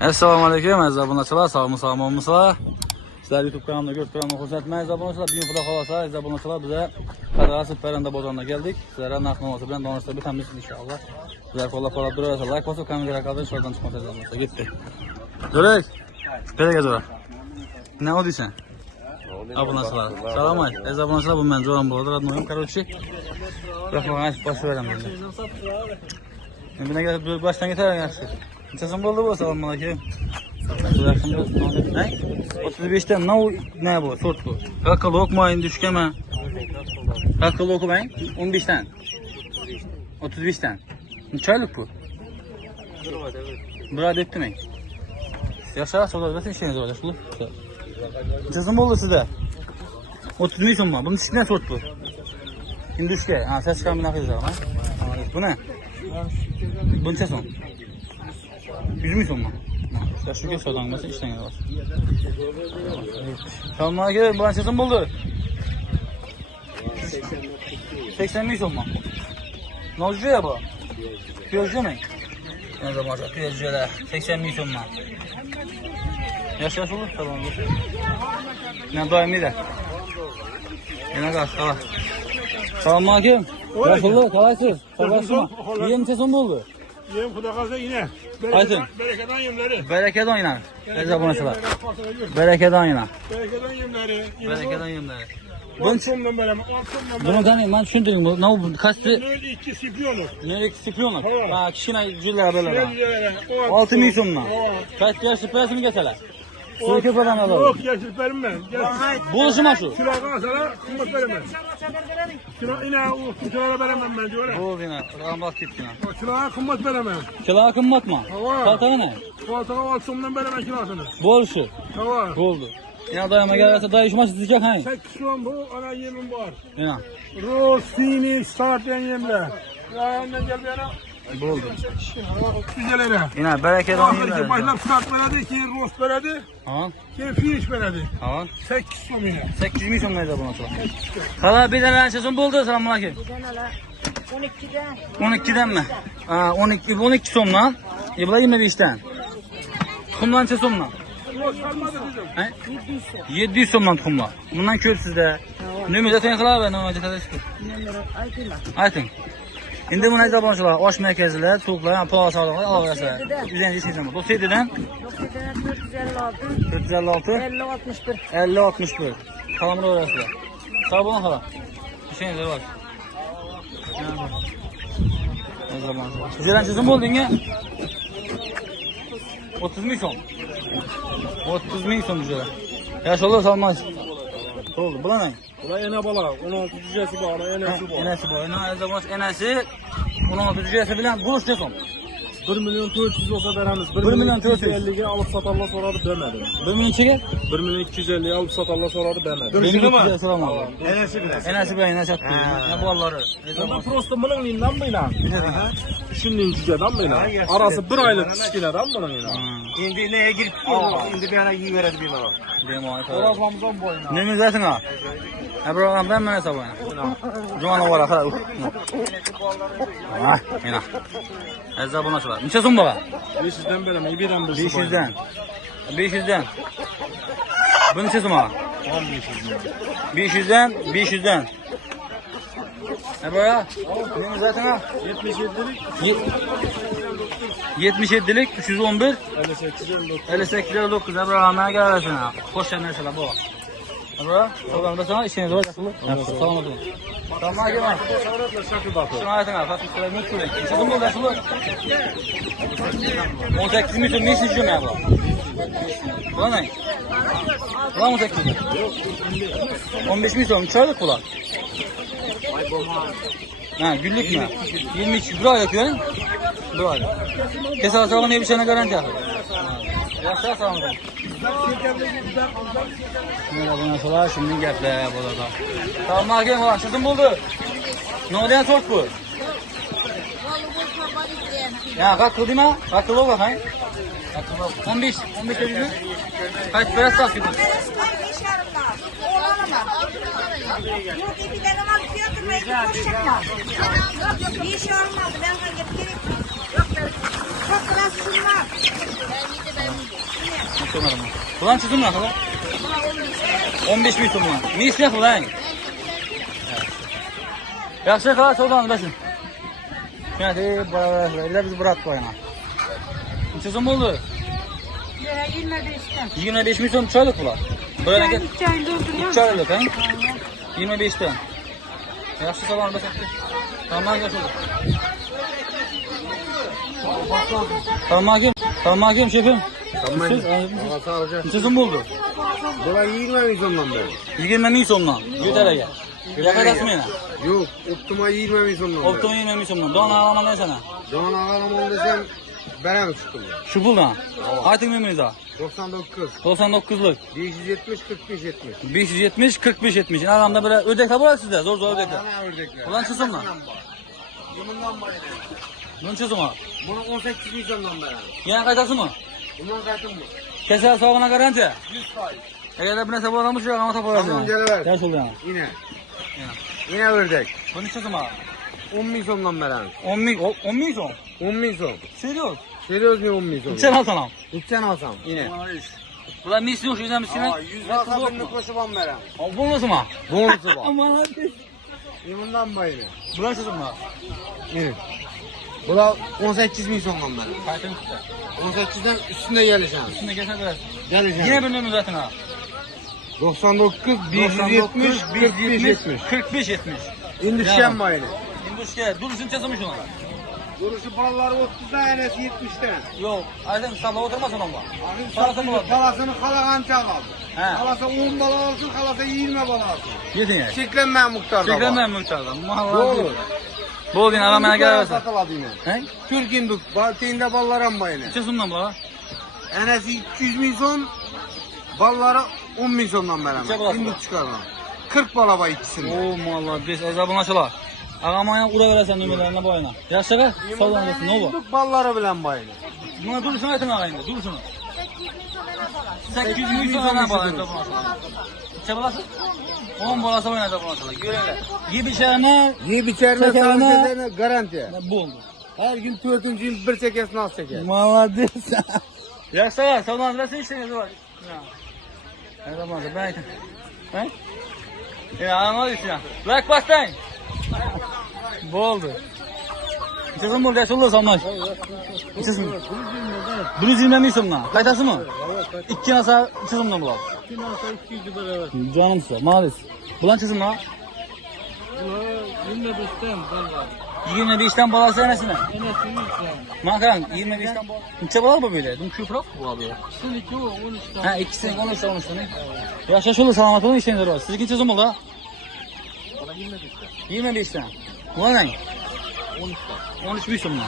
Assalomu alaykum aziz obunachilar, sog'mi-salomonmisizlar? Sizlar YouTube kanalımda görüp duran hurmatli aziz obunachilar, bugun xudo xolasa aziz obunachilar biza Qarag'asi Parranda bozoriga keldik. Sizlarga narx-navosi bilan donishtirib o'tamiz inshaalloh. Sizlar qo'llab-quvvatlab turasiz, like bosib, kommentariya qoldirib, sho'rdan chiqmasangiz ketdik. Jo'rak. Beraga jo'ra. Nima deysan? Obunachilar. Salomat. Aziz obunachilar, bu men Jo'ram bo'ladi, radnoyim, короче. Rahmat, aytib bosh beraman endi. Endi nega boshdan ketaver yaxshi. Neçəsin oldu bu? Assalomu alaykum. 35'ten ne bu? Sort bu. Kakıl okmayın düşkeme. Kakıl okumayın. 15'ten. 35'ten. Neçaylık bu? Bir adet etmeyin. Yaşar sonra zaten işiniz var. Neçəsin oldu sizde? 30 milyon mu? Bunun içinden sort bu. Şimdi düşke. Ha, ses çıkarmayın akıyacağım. Bu ne? Bu neçəsin? 100 milyon mu? Yaşlı göz sodanması işten var. Tamam abi, bu neçəsin buldu? 80 milyon mu? Ne olacak ya bu? Piyozcu mu? Ne zaman olacak? Piyozcular 80 milyon mu? Yaş olur tamam. Ne daimi de. Yine kaç kala. Tamam abi. Yaş olur, kalaysız. Kalaysız. Yeni neçəsin buldu? Yem kudakazda yine. Aydın. Berekeden yemleri. Berekeden oynar. Aziz obunachilar. Berekeden oynar. Berekeden yemleri. Berekeden yemleri. Altından veremem. Bunu tanıyım ben düşündüm bu. Ne bu kaçtı? Nöl 2 Sipiyonur. Nereye Sipiyonlar? Evet. Ha kişine cüller böyle. Nöl 6 milyonla. Evet. Kaç yaş parası mı geseler? Söyle falan alalım. Yok yaşlı vermem. Buluşma şu. Kira kalsana kımmet veremem. Kira ina o kira veremem ben diyor. Bu yine. Rambat gitti yine. Kira kımmet veremem. Kila kımmat mı? Evet. Kaltanı ne? Kalsana altından veremem kirasını. Bol şu. Tamam. Oldu. Yine dayama gelirse dayışma çizecek hani. 8 son bu ana yemim var. Yine. Rosini sarden yemler. Ayağından gel bir yana. Oldu. Güzelere. Yine berekeden Ahırcı yemler. başlar fırat veredi ki rost veredi. Tamam. Ki fiş veredi. Tamam. 8 son yine. 800 milyon neydi buna sonra? Hala bir tane açısın buldu selamun aleyküm. 12'den mi? Ha 12 somla. Bu da 25'ten. Kumdan çe somla. Rost kalmadı bizim. He? 700 somla kumla. Bundan kör sizde. Ne mi zaten kıla ve ne mi zaten işte. Aytın. Şimdi buna da başlar. Aş merkezler, soğuklar, pala sağlıklar, alacaklar. 150 bu 7'den 456 50 61. Kalamını orası. Sabun hala. Bir şeyler var. Ne zaman? Güzel çözüm buldun ya. 30 milyon. 30 milyon güzel. Yaş olur salmaz. Oldu. Bu ne? Ulan ene bala. 16 cücesi bağlı. Enesi bu. Enesi bu. Enesi 16 cücesi bilen buluş dedim. 1 milyon 400 olsa veremiz. 1 milyon 400. 250'ye alıp satarla sonra da demedim. 1 milyon çeker. 1 milyon 250'ye alıp satarla sonra da demedim. 1 milyon 200 selam abi. Enesi bile. Enesi bilen enesi attı. Ne bu Allah'ı. Ama prosto bunun inden mi lan? Şimdi cüceden mi lan? Arası 1 aylık çişkilerden mi lan? Şimdi neye girip gidiyor? Şimdi bir ana iyi verelim bir bana. Benim o ayet. Orafamızdan boyuna. Ne mi zaten ha? Ebru'dan ben mi hesabı? Cumanı var ha. Ah, yine. Hesabı nasıl var? Neçe sun bana? 500'den böyle mi? 500'den. 500'den. Bu neçe sun bana? 500'den. 500'den. Ebru'ya? Ne mi zaten ha? 77'lik 311 58 59 Ebru'ya gelsin ha. Hoş geldin mesela bu. Ebru'ya? Programda sana işiniz var. Tamam oldu. Tamam gel. Şuna ayetine Fatih Süleyman Kürek. Sizin bu nasıl? 18 milyon ne istiyorsun ya bu? Bu ne? Bu 18. 15 milyon çaylık kula. Ha güllük mü? 22 bir aylık ya. Bir aylık. Kesal sağlığı ne bir şeyine garanti yapar. Yaşa sağlığı. Merhaba nasıllar? Şimdi gepler burada. Tamam hakem var. Sizin buldu. Ne oluyor sort bu? Ya kaç kıl değil mi? Kaç kıl olur bakayım? 15 dedi mi? Kaç biraz sağ çıktı? Yok iki tane mal fiyatı belki boş çıkmaz. Yok bir şey olmadı ben getireyim. Yok çok biraz şunlar. Şunlarım. Bulan çizim ne kadar? 15 bin so'm bulan. Misli bulan. Yaxshi qilib savdoni bersin. Shuna deb baravar, biz birat qo'yamiz. Necha so'm bo'ldi? 25'ten. 25 bin so'm choylik bular. Bir anaga 3 ay dolduruyor. 3 oylik, ha? 25 dan. Yaxshi savdoni bersin. Tamam, yaxshi. Tamam hakim şefim. Necha so'm bo'ldi? Bular 20 bin so'mdan beri. 20 bin so'mdan. Yo'talaga. Yaqadasizmi yana? Yok, optima 20 bin so'mdan. Optimum 20 bin so'mdan. Dona alaman desana. Doğan ağalamam desem verem çıktım. Şu puldan. Ayting memnunizda. 99, 99'lık. 570, 45, 70. 570 45 70. Aramda böyle ödekler var sizde. Zor ödekler. Ana ördekler. Ulan çizim lan. Bundan bari. Bunun çizim ha. Bunu 18 bin so'mdan verem. Yana qaytası mı? Bundan kaytım mı? Keser soğuğuna garanti. 100%. Eğer de bir nese bulamış ya ama topu Tamam, geliver. Gel şuradan. Yine. Yine ördek. Bunun çizim ha. 10 bin so'mdan verem. 10 bin son. 10 bin so'm. Seriyoz. Seriyoz mi 10 bin so'm? İçen al sana. İçten alsam yine. Ulan misli yok yüzden miskine. 100 alsa birini koşuban verem. Bu nasıl mı? Bonusu var. Aman hadi. Bundan bayını. Bulan çizim ha. Yine. Bu da 18 bin so'mdan verem. Kaytın 18'den üstünde geleceğim. üstünde geçer biraz. Geleceğim. Yine bir numara zaten ha. 99, 170, 45, 70. 45 70. İndişken bayını. İnduşke duruşun çözümüş ona. Duruşu balları 30'dan enesi 70'ten. Yok, Aydın sabah oturmasın onunla. Akın Parası mı var? kalasını kalagan çalalım. He. Kalasa 10 bala alsın, kalasa 20 bala alsın. Yetin ya. Çeklenmeyen muhtarda var. Çeklenmem mülçardan. Ne Mahalla. olur? Bol gün aramaya gel. Satıladı yine. He? Türk induk, balteyinde ballara bayını. Çözümden bula. Enesi 200 bin son, balları 10 bin sondan İçe veremem. bırakma. İnduk çıkarmam. 40 bala bay ikisinde. Oo mallah biz azabına çalar. Ağamaya ura veresen numaralarına boyuna. Yaşa be. Sallan desin ne olur. İnduk balları bilen bayını. Buna duruşun ayetin ağayında. Duruşunu. 800 bin sonra bağlayın. İçe balası. 10 balası oynayacak buna çalar. Göreyle. Gibi şerine. Yiyip içerine Çekerine- sağlık ederine garanti. Bu oldu. Her gün 4. yıl bir çekersin az çeker. Молодец. Yaşa var. Savdan adresi işleriniz var. Ya. Ne zaman ben aytım. He? Ya anladı işte ya. Bırak bastayın. Bu oldu. İçesin burada yaşlı sanmaz. İçesin. Bunu zilmemişim lan. Kaytası mı? İki nasa içesin lan bulan. 2 nasa 200 beraber. Canımsa. Maalesef. Bulan çizim lan. 25'ten ballar. 25'ten balası enesine. Enesi 100 yani. Makan 25'ten balası. İçe balar mı böyle? Dün küfrak mı bu abi? Sizin o 13'ten. Ha ikisini 13'ten. Yaşa şöyle selamet olun işleriniz var. Siz ikinci çözüm oldu ha? 25'ten. Ulan ne? 13 bir sonuna.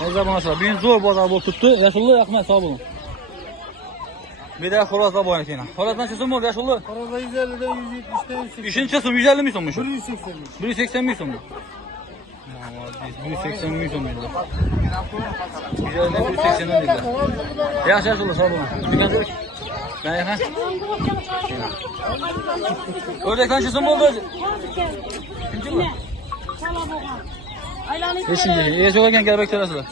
Ne zaman aşağı? Bugün zor bu azabı tuttu. Yaşullu yakmaya sağ olun. Bir daha Horaz'la bu oynatayım. Horaz'dan çözüm oldu yaşullu. Arada 150'den 170'ten 180. İşin çözüm 150 mi sonmuş? 180'miş. 180 mi sonmuş? 180 mi sonmuş? 150'den 180'den dediler. Yaş yaşullu sağ olun. Dikkat et. Ben yakın. Ördekten çözüm oldu. Kimci mi? Beşinci. İyi söylerken gel beklersin.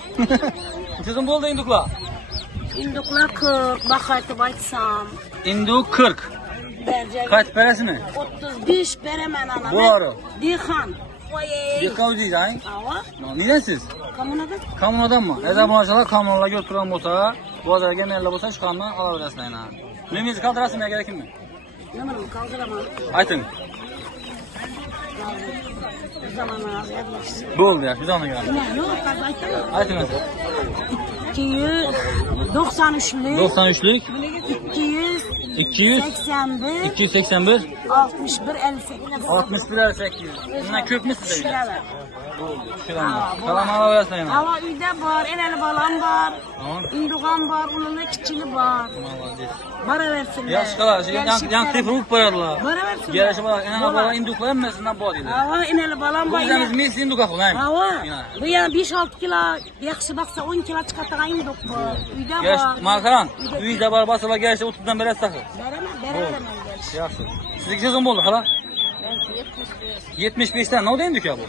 Çözüm oldu indukla. İnduklar 40, bakaytıp aytsam. Induk 40. Berce Kaç parası mı? 35 beremen ana. Doğru. Dihan. Bir kavcıyız ha? Ava. Neden siz? Kamunada. Kamunadan mı? Eza bulaşalar kamunla götüren olsa, bu azara gemelerle olsa çıkanla alabilirsin aynen. Mümkünse kaldırasın ya gerekir mi? Ne bileyim kaldıramam. Aytın. O zaman abi yapmışsın. Bu oldu ya, bir zaman geldi. Ne yok kaldı aytamam. Aytın mesela. 293'lük. 93'lük, 200. 200, 81. 281, 61 58. 61, 800. Bunlar kök mü size? Şuralar. Şuralar. Kalan alabilirsin aynen. Hava üyde var, eneli balam var. Tamam. İndugan var, onun küçüğü var. Vallahi. Bara versinler. Yaşkalar, yan tifruk paralar. Bara versinler. Gerçi bak, en abala induklar emmesinden bu adıyla. Hava eneli balam Bu var. yüzden biz meysi induk akıl ha. Hava. Bu yana 5-6 kilo, yakşı baksa 10 kilo çıkartan induk var. Üyde Gerçi var. markaran, üyde var basıla gerçi 30'dan beri sakı. Veremem gerçi. Yaxşı. Siz iki sezon oldu hala? Ben 75'ten ne oldu indik ya bu?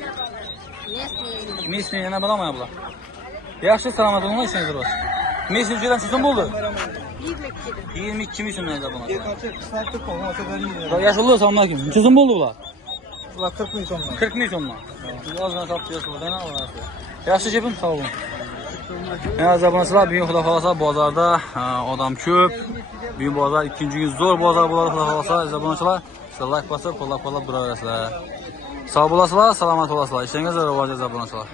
Messi yana balamaya bula. Yaxşı salamat olma işiniz var. Messi üçüden sezon oldu. 22 min so'mdan zabonachilar. Yekaçı kısartı konu öteden Yaşıllı selamünaleyküm. Neçə so'm bo'ldi bular? Ulan 40 bin sonlar. 40 min so'mdan. Ozgina topdingiz buradan orası. Yaxshi chepim, sağ olun. Ya zabonachilar, bugun xudo xolasa bozorda odam ko'p. Bugun bozor ikkinchi kun zo'r bozor bo'ladi xudo xolasa zabonachilar. Sizlar like bosib, qo'llab-qo'llab turaverasizlar. Sog' bo'lasizlar, salomat bo'lasizlar. Ishingiz rivojlansin zabonachilar.